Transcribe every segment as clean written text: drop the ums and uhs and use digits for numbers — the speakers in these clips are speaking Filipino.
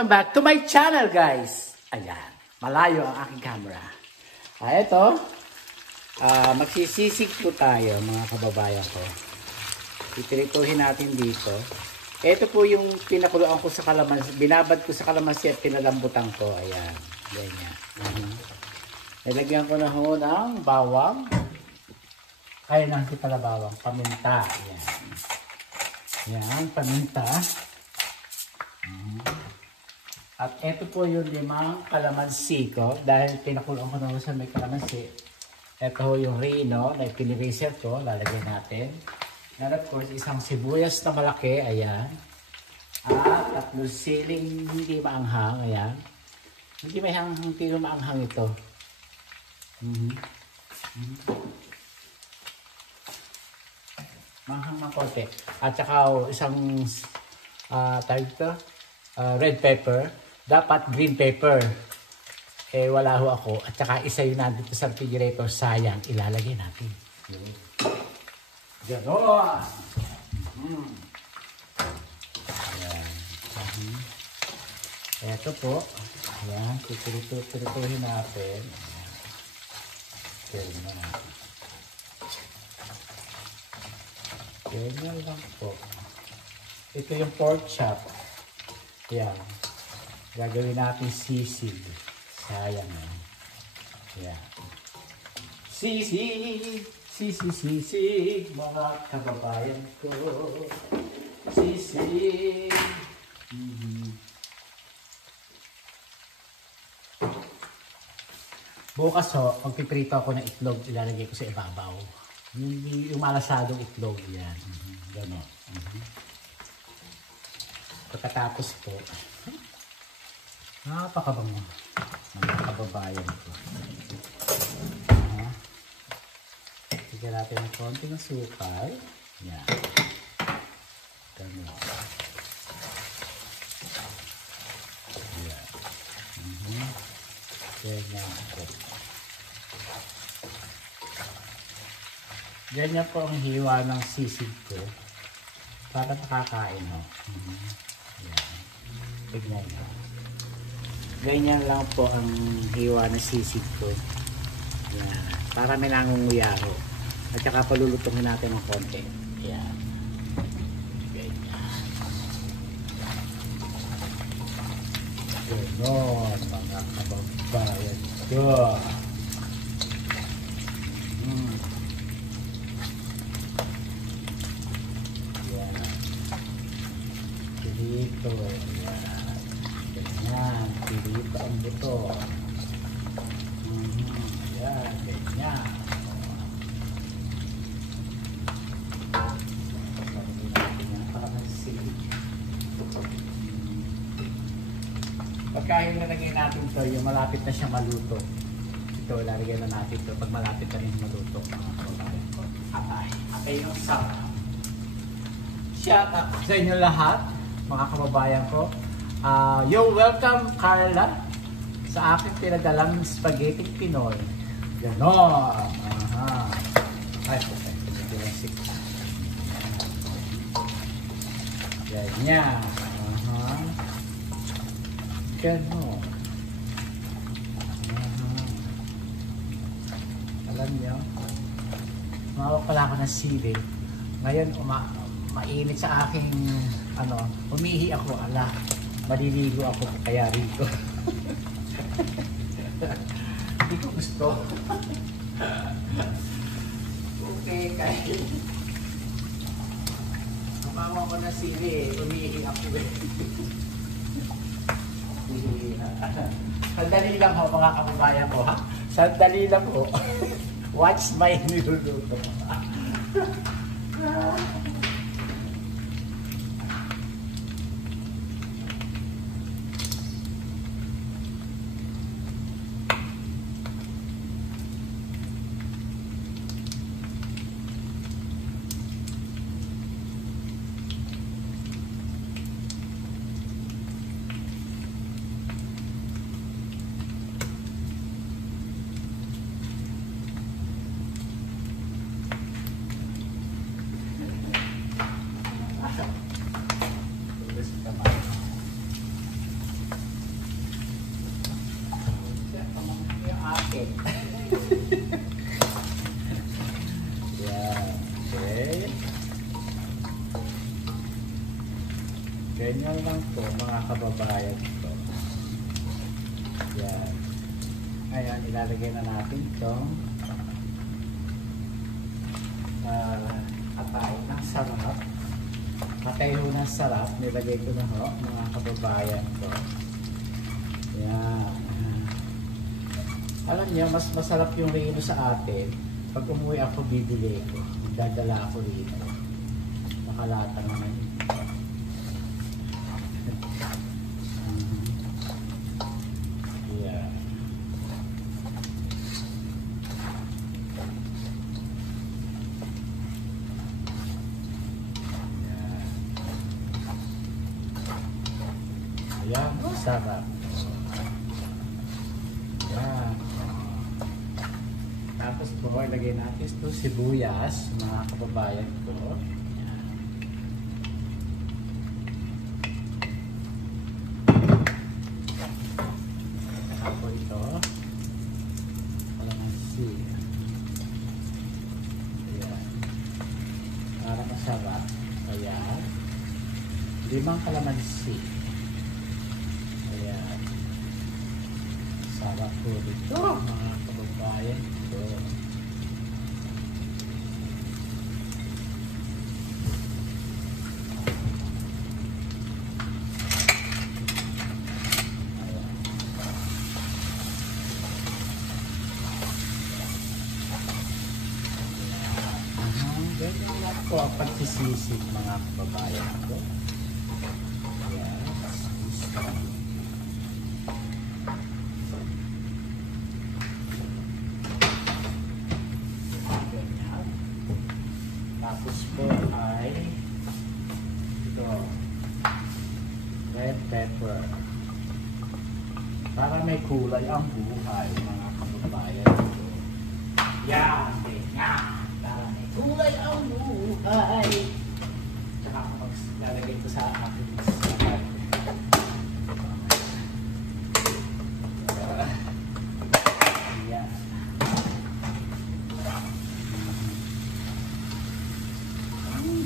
welcome back to my channel, guys. Ayan, malayo ang aking camera. Ito, magsisisig po tayo, mga kababayan ko. Itirituhin natin dito. Ito po yung pinakuluan ko sa kalamansi, binabad ko sa kalamansi at pinalambutan ko. Ayan, ganyan. Nilagyan ko na ho ng bawang. Kaya nang pala bawang, paminta. Ayan. Ayan, paminta. At ito po yung 5 kalamansi ko. Dahil pinakuloan ko na sa may kalamansi. Ito ho yung rino na piniraser ko. Lalagyan natin. And of course, isang sibuyas na malaki. Ayan. At 3 siling hindi maanghang. Ayan. Hindi may hindi maanghang ito. Maanghang ng konti. At saka isang red pepper. Dapat green pepper. Eh, wala ho ako. At saka isa yun nandito sa refrigerator. Sayang, ilalagay natin. Ganon. Ayan. Ito po. Ayan. Tuturuhin natin. Ayan na natin. Ganyan lang po. Ito yung pork chop. Ayan. Gagawin natin sisig. Sayang yan. Ayan. Sisig! Sisig! Mga kababayan ko. Sisig! Bukas ho, magpiprito ako ng itlog. Ilalagay ko sa ibabaw. Yung malasadong itlog. Yan. Gano'n. Pagkatapos po, napakabango mga kababayan ko. Sigyan natin ng konting asukal. Yan. Gano'n. Yan. Ganyan po. Ganyan po ang hiwa ng sisig ko. Para nakakain ho. Yan. Tignan nyo. Ganyan lang po ang hiwa ng sisig ko. Yan. Para may nangunguya ho. At saka palulutungin natin ng konti. Yan. Ganyan. Ganon, mga kababayan ko. Dito, yan. Ganyan, dito ang buto. Yan, ganyan. Pagka yung nalagay natin ito, yung malapit na siyang maluto. Ito, lalagyan na natin ito pag malapit na rin maluto. Atay yung sarap. Shout out sa inyo lahat, mga kababayan ko. You're welcome, Carla, sa aking pinadalang spaghetti Pinoy. Ganon. Ay, ganyan. Ganon. Alam niyo, umawak pala ako ng sili. Ngayon, mainit sa aking umihi ako, maliligo ako kaya rito. Hindi ko gusto. Okay, kaya umawa ko na sili, umihi ako. Sandali lang ho, mga kababayan ko, ha? Sandali lang ho. Watch my niluluto. akin. Yan. Okay. Ganyan lang po mga kababayan ko. Yan. Ngayon, ilalagay na natin itong atay ng sarap. Atay ho ng sarap. Nilagay ko na ho mga kababayan ko. Yan. Alam niyo, mas masarap yung reno sa atin. Pag umuwi ako, bibili ko. Dadala ako rito. Makalata naman. Yeah. Ayan, sarap. Ayan. Tapos po, ilagay natin ito sibuyas, mga kababayan ko. Ayan. Tapos ito, kalamansi. Ayan. Para masarap. Ayan. 5 kalamansi. Ayan. Sarap po dito, mga kababayan ko. Ganyan lang po ang pagsisisig, mga kababayan ko. Ayan. Tapos po ay ito, red pepper. Para may kulay ang buhay, mga kababayan ko. Yan, ganyan. Para may kulay ang buhay. Tsaka kapag lalagay ko sa akin salad. Yan.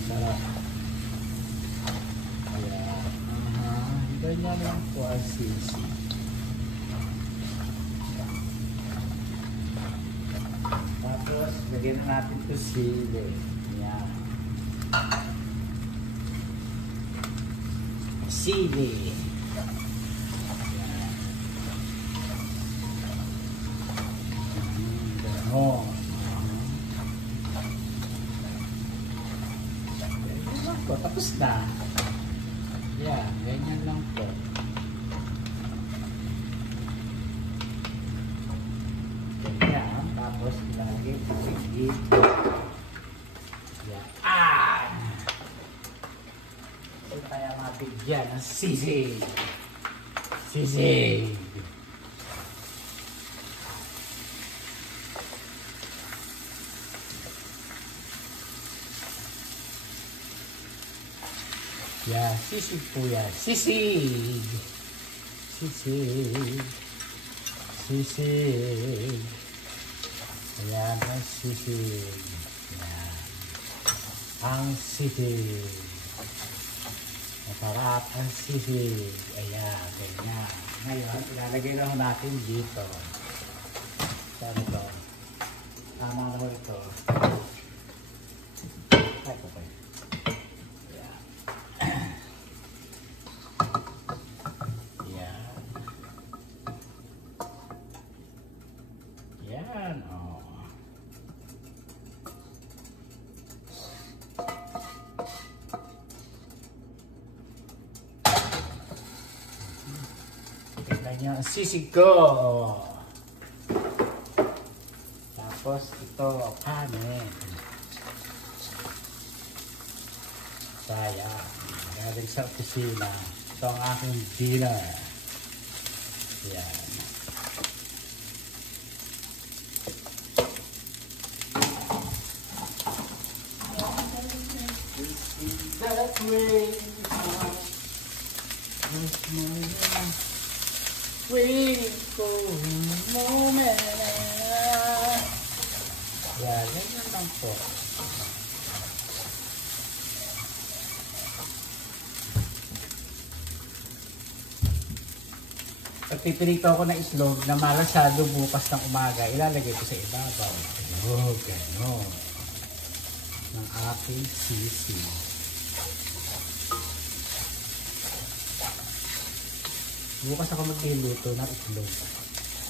Sarap. Ayan. Ganyan lang po ang sisi. Tapos, lagyan natin ito sili. Ayan. Sili. Ayan. Ganon. Tapos na. Yan, ganyan lang po. Ganyan. Tapos ilagay po dito. Yan. So kaya mabigyan ng sisig. Sisig. Yeah, sisig po yan. Sisig! Sisig! Sisig! Ayan, ang sisig. Ayan. Ang sisig. Masarap ang sisig. Ayan, ganyan. Ngayon, ilalagay na natin dito. Saan ito? Tama na ko ito. Ay, okay. Yan, oh. Tignan niyo ang sisig ko. Tapos ito, kanin. Sayang. Galing sa opisina. Ito ang aking dinner. Yan. That way, waiting for a moment. Nagpipirito ako ng islog na malasado bukas ng umaga. Ilalagay ko sa ibabaw. Oh, gano'n. Ng aking sisi. Bukas ako magluluto ng itlog.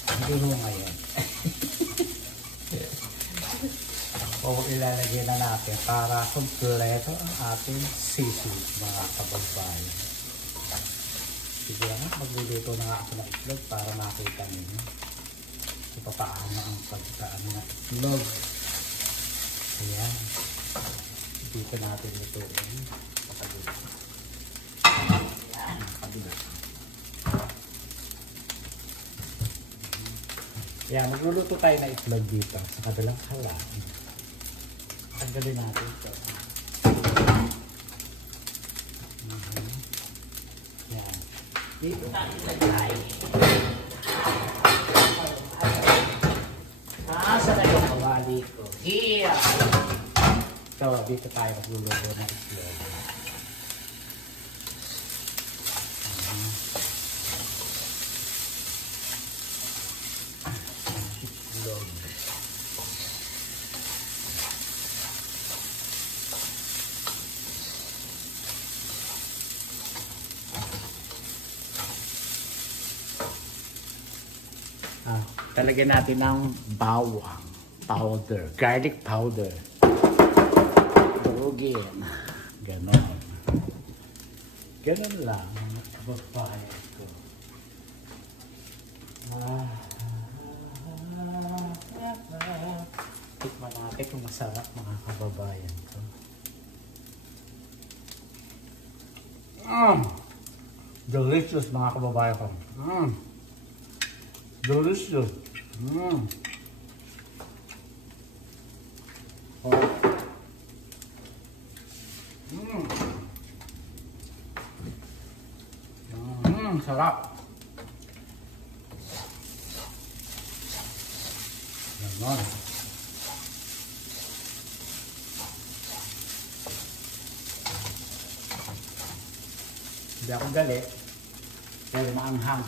Hindi mo ngayon. O ilalagay na natin para kumpleto ang ating sisi, mga kababayan. Sige nga, magluluto na nga ako ng itlog para makita ninyo kung paano ang pagkaan ng itlog. Ayan. Dito natin lutuin. Pakabila. Ayan, pakabila. Ayan, magluluto tayo ng itlog dito sa kabilang halaan. Tanggalin natin ito. Ayan. Dito natin lagay. Saan na yung kawali ko? Here! So, dito tayo magluluto ng itlog. Itlog. Talagyan natin ng bawang powder, garlic powder. Durugin. Ganon. Ganon lang. Babae ko. Tikman natin kung masarap, mga kababayan ko. Delicious, mga kababayan ko. Delicious. Oh. Sarap. Ganon. Hindi ako galit. Pero maanghang.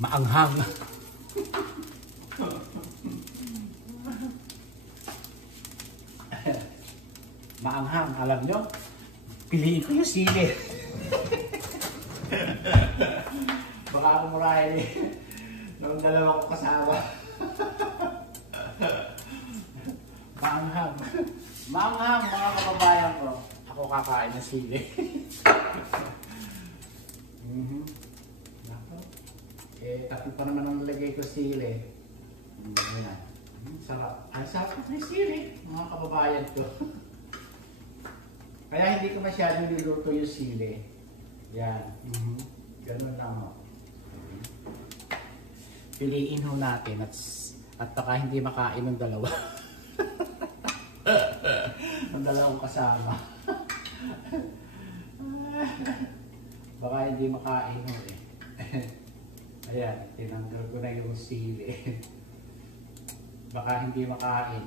Maanghang. Maanghang, alam nyo? Piliin ko yung sili. Baka umurahin nung dalawa ko kasama. Maanghang. Maanghang, mga kababayan ko. Ako kakain ng sili. Tapos pa naman ang nalagay ko sili. Ayan. Sarap. Ay, sarap na sili, mga kababayan ko. Kaya hindi ko masyadong niluto yung sili. Yan. Ganun lang ho. Piliin ho natin at baka hindi makain ng dalawa. Ang dalawang kasama. Baka hindi makain ho eh. Ayan, tinanggal ko na yung sili. Baka hindi makain.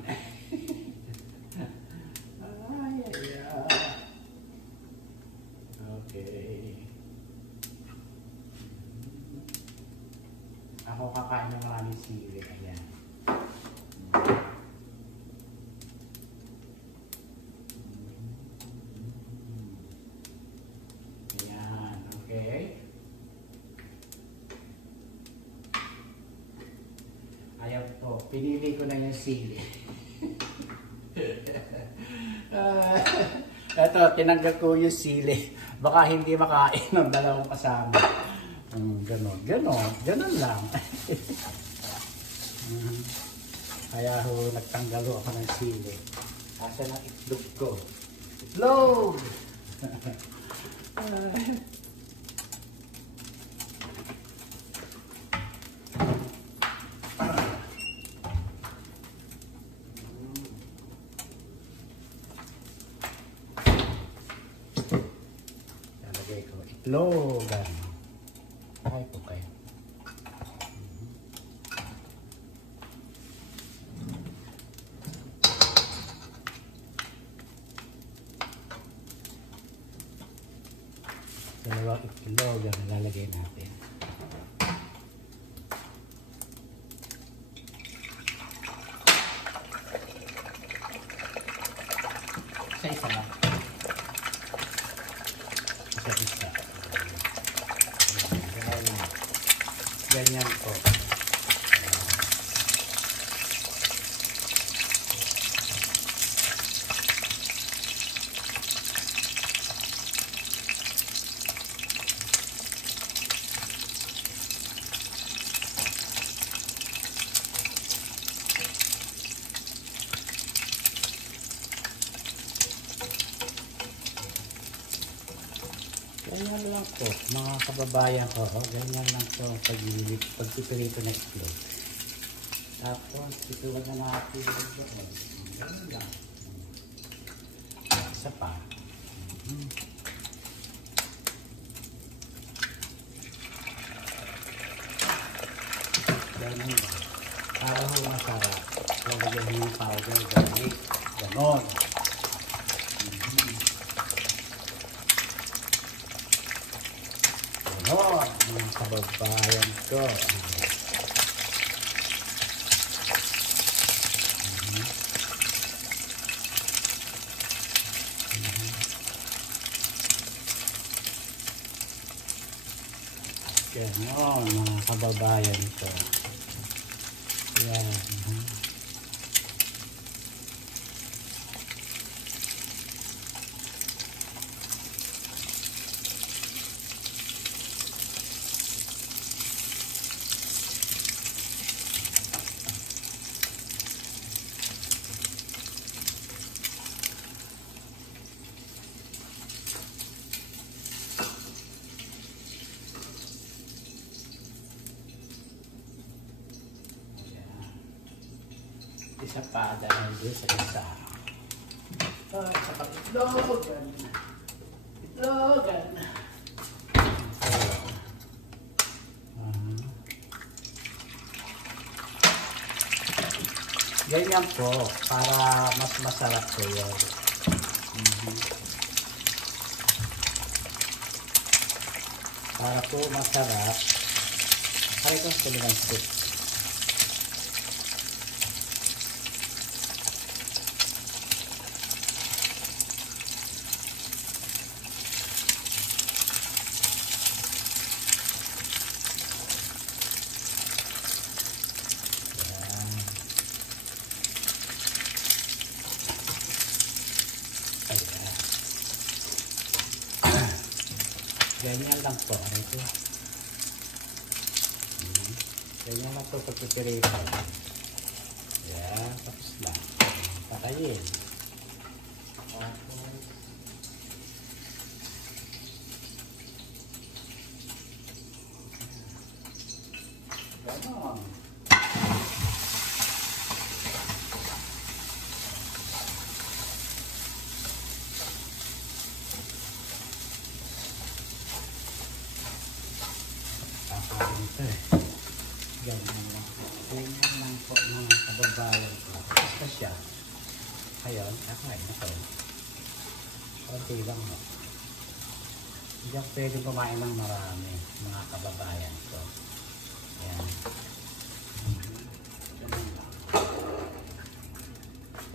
Okay. Ako kakain ng maraming sili. Ayan. Ayan. Okay. Ayan po. Pinili ko na yung sili. Ito, tinanggal ko yung sili. Baka hindi makain ng dalawang kasama. Ganon lang. Kaya ho, nagtanggal ho ako ng sili. Asa ng itlog ko? Itlog! Logan. Ay po kayo. Dalawang itlog ang nilalagay natin. Isa-isa lang. Isa-isa. Ganyan po. Ganyan lang po, mga kababayan ko. Ganyan lang po pagpipirito na itlog. Tapos, ituwag na natin. Ganyan lang. Isa pa. Ganyan lang. Para ho masarap. Lagyan mo yung powder, garlic. Ganon. Ganon, mga kababayan ko. Ganon, mga kababayan ko. Yan. Isa pa dahil doon sa isa. Sa pag-itlogan. Itlogan. Ganyan po, para mas masarap po yun. Para po masarap, ay ito sa ng stick. Ganyan lang po. Ito. Ganyan lang po pagpipirito. Yan. Tapos lang. Patayin. Ganon. Ganyan lang. Ganyan lang po mga kababayan ko. Basta siya. Ayun, kakain na to. Kunti lang mo. Hindi ako pwede kumain ng marami mga kababayan ko. Ayan.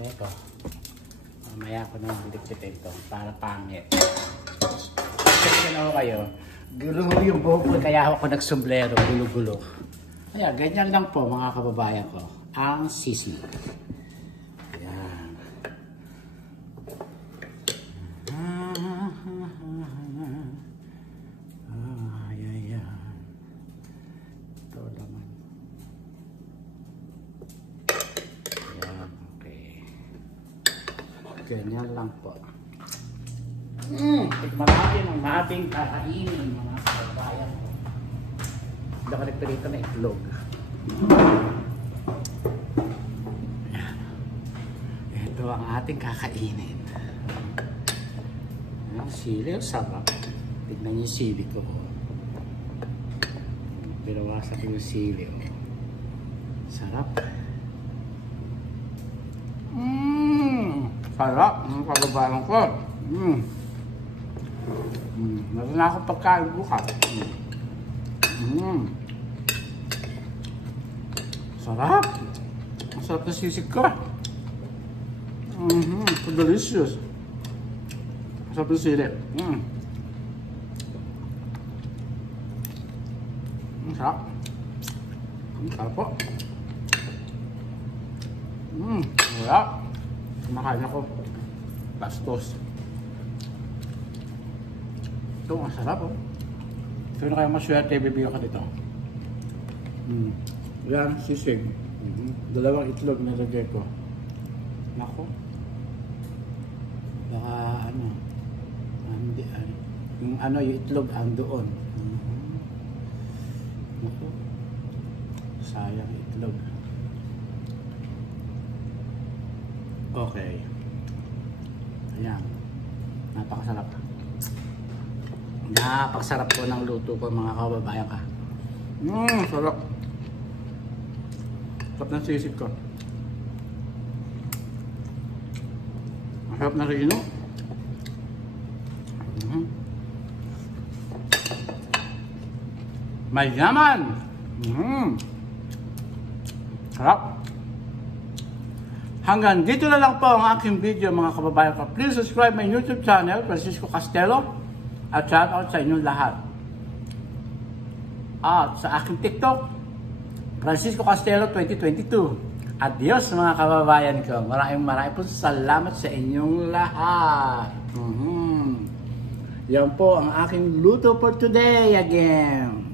Ito. Mamaya ko nang bilik-bilik ito para pangit. Kasi na kayo. Gulo yung buhok ko, kaya ako nagsombrero, gulo-gulo. Ayan, ganyan lang po mga kababayan ko. Ang sisig. Ayan. Ayan. Ito naman. Ayan, okay. Ganyan lang po. Tikman natin ang ating kakainin mga kababayan ko. Hindi ako nagpirito na itlog. Ito ang ating kakainin. Ang sili, sarap. Tignan niyo yung sili ko. Pinawasan ko yung sili. Sarap. Sarap ang kababayan ko. Meron na ako pagkain bukas. Sarap. Ang sarap na sisig ko. So delicious. Sarap yung sili. Sarap. Sarap po. Wala. Kumakain ako. Bastos. Ito, ang sarap oh. Ito na kayo maswerte, bibigyan ka dito. Yan, sisig. Dalawang itlog na lagay ko. Nako. Baka ano. Hindi ay. Yung ano, yung itlog doon. Nako. Sayang itlog. Okay. Ayan. Napakasarap. Napakasarap po ng luto ko mga kababayan ka. Sarap. Sarap ng sisig ko. Masarap na rin, no? Mayaman! Sarap. Hanggang dito na lang po ang aking video mga kababayan ko. Please subscribe my YouTube channel, Francisco Castelo. At shout out sa inyong lahat. At sa aking TikTok, Francisco Castelo 2022. Adios mga kababayan ko. Maraming po salamat sa inyong lahat. Yan po ang aking luto for today again.